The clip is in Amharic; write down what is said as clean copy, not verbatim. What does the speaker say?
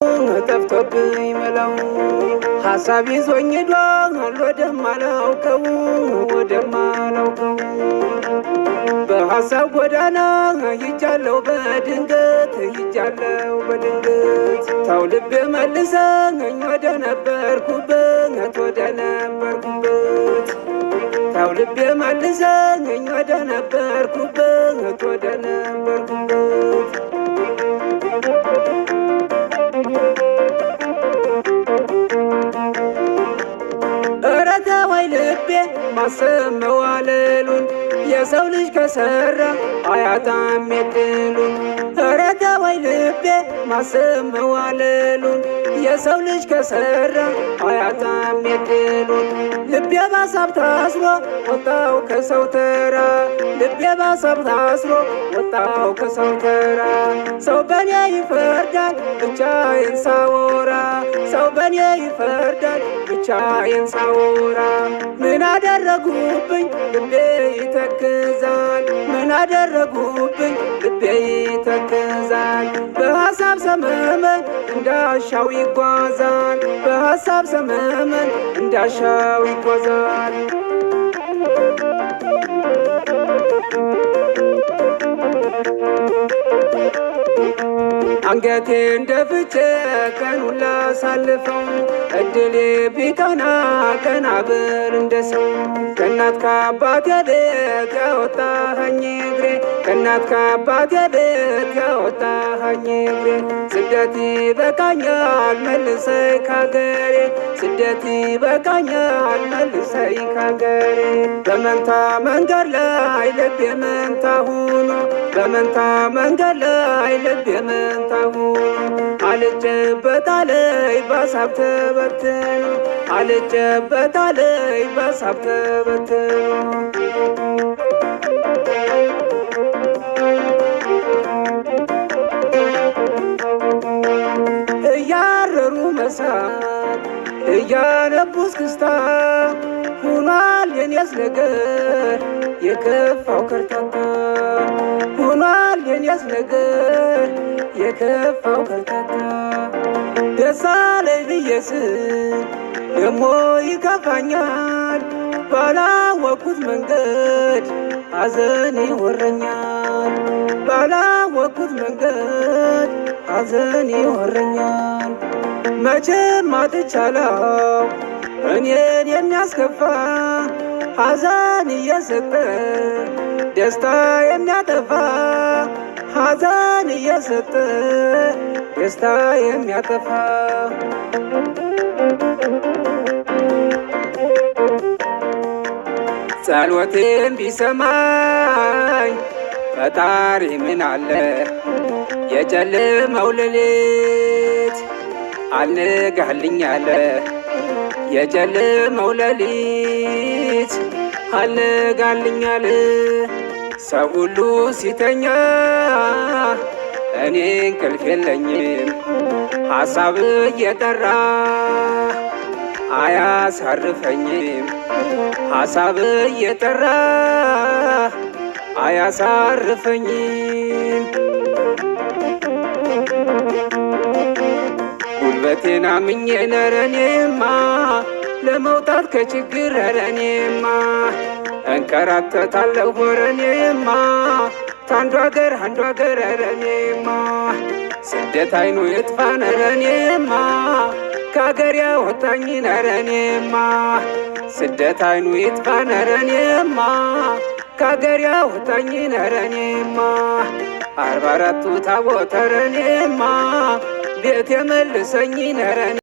ጠፍቶብኝ መላው ሐሳብ ይዞኝ ሄዷል ወደማላውቀው በሐሳብ ጎዳና ሂጃለሁ በድንገት ተው ልቤ መልሰኝ ወደ ነበርኩበት ተው ልቤ መልሰኝ ወደ ነበርኩበት ኧረ ተወኝ ልቤ ማሰብ መዋለሉን የሰው ልጅ ከሰራ አያጣም ዕድሉን። ኧረ ተወኝ ልቤ ማሰብ መዋለሉን የሰው ልጅ ከሰራ አያጣም ዕድሉን። ልቤ ባሳብ ታስሮ ወጣው ከሰው ተራ ልቤ ባሳብ ታስሮ ወጣው ከሰው ተራ ሰው በኔ ይፈርዳል ብቻዬን ሳወራ ሰው በኔ ይፈርዳል ብቻዬን ሳወራ ምን አደረጉብኝ ልቤ ይተክዛል ምን አደረጉብኝ ልቤ ይተክዛል በሐሳብ ሰመመን እንዳሻው ይጓዛል በሐሳብ ሰመመን እንዳሻው ይጓዛል አንገቴን ደፍቼ ቀኑን ላሳልፈው እድሌ ቢቀና ቀና ብል እንደሰው ከእናት ከአባቴ ቤት ያወጣኸኝ እግሬ ከእናት ከአባቴ ቤት ያወጣኸኝ እግሬ ስደት ይበቃኛል መልሰኝ ካገሬ ስደት ይበቃኛል መልሰኝ ካገሬ በመንታ መንገድ ላይ ልቤ መንታ ሆኖ በመንታ መንገድ ላይ ልቤ መንታ ሆኖ አልጨበት አለኝ በሐሳብ ተበትኖ አልጨበት አለኝ በሐሳብ ተበትኖ እያረሩ መሳቅ እያነቡ እስክስታ ሆኗል የኔስ ነገር የከፋው ከርታታ ሆኗል የኔስ ነገር የከፋው ከርታታ ደስ አለኝ ብዬ ስል ደሞ ይከፋኛል ባላወቅኩት መንገድ ሐዘን ይወረኛል ባላወቅኩት መንገድ ሐዘን ይወረኛል መቼም አጥቻለሁ እኔን የሚያስከፋ ሐዘን እየሰጠ ደስታ የሚያጠፋ ሐዘን እየሰጠ ደስታ የሚያጠፋ ጸሎቴን ቢሰማኝ ፈጣሪ ምን አለ የጨለመው ሌሊት አልነጋልኝ አለ የጨለመው ሌሊት አልነጋልኝ አለ ሰው ሁሉ ሲተኛ እኔ እንቅልፍ የለኝም ሐሳብ እየጠራ አያሳርፈኝም ሐሳብ እየጠራ አያሳርፈኝም ጉልበቴን አምኜ ነረኔማ ለመውጣት ከችግር ረኔማ እንከራተታለሁ ረኔማ ታንዱ አገር አንዱ አገር ረኔማ ስደት አይኑ ይጥፋ ነረኔማ ከአገር ያወጣኝ ነረኔማ ስደት አይኑ ይጥፋ ነረኔማ ከአገር ያወጣኝ ነረኔማ 44ቱ ታቦት ረኔማ ቤት የመልሰኝ ነረኔ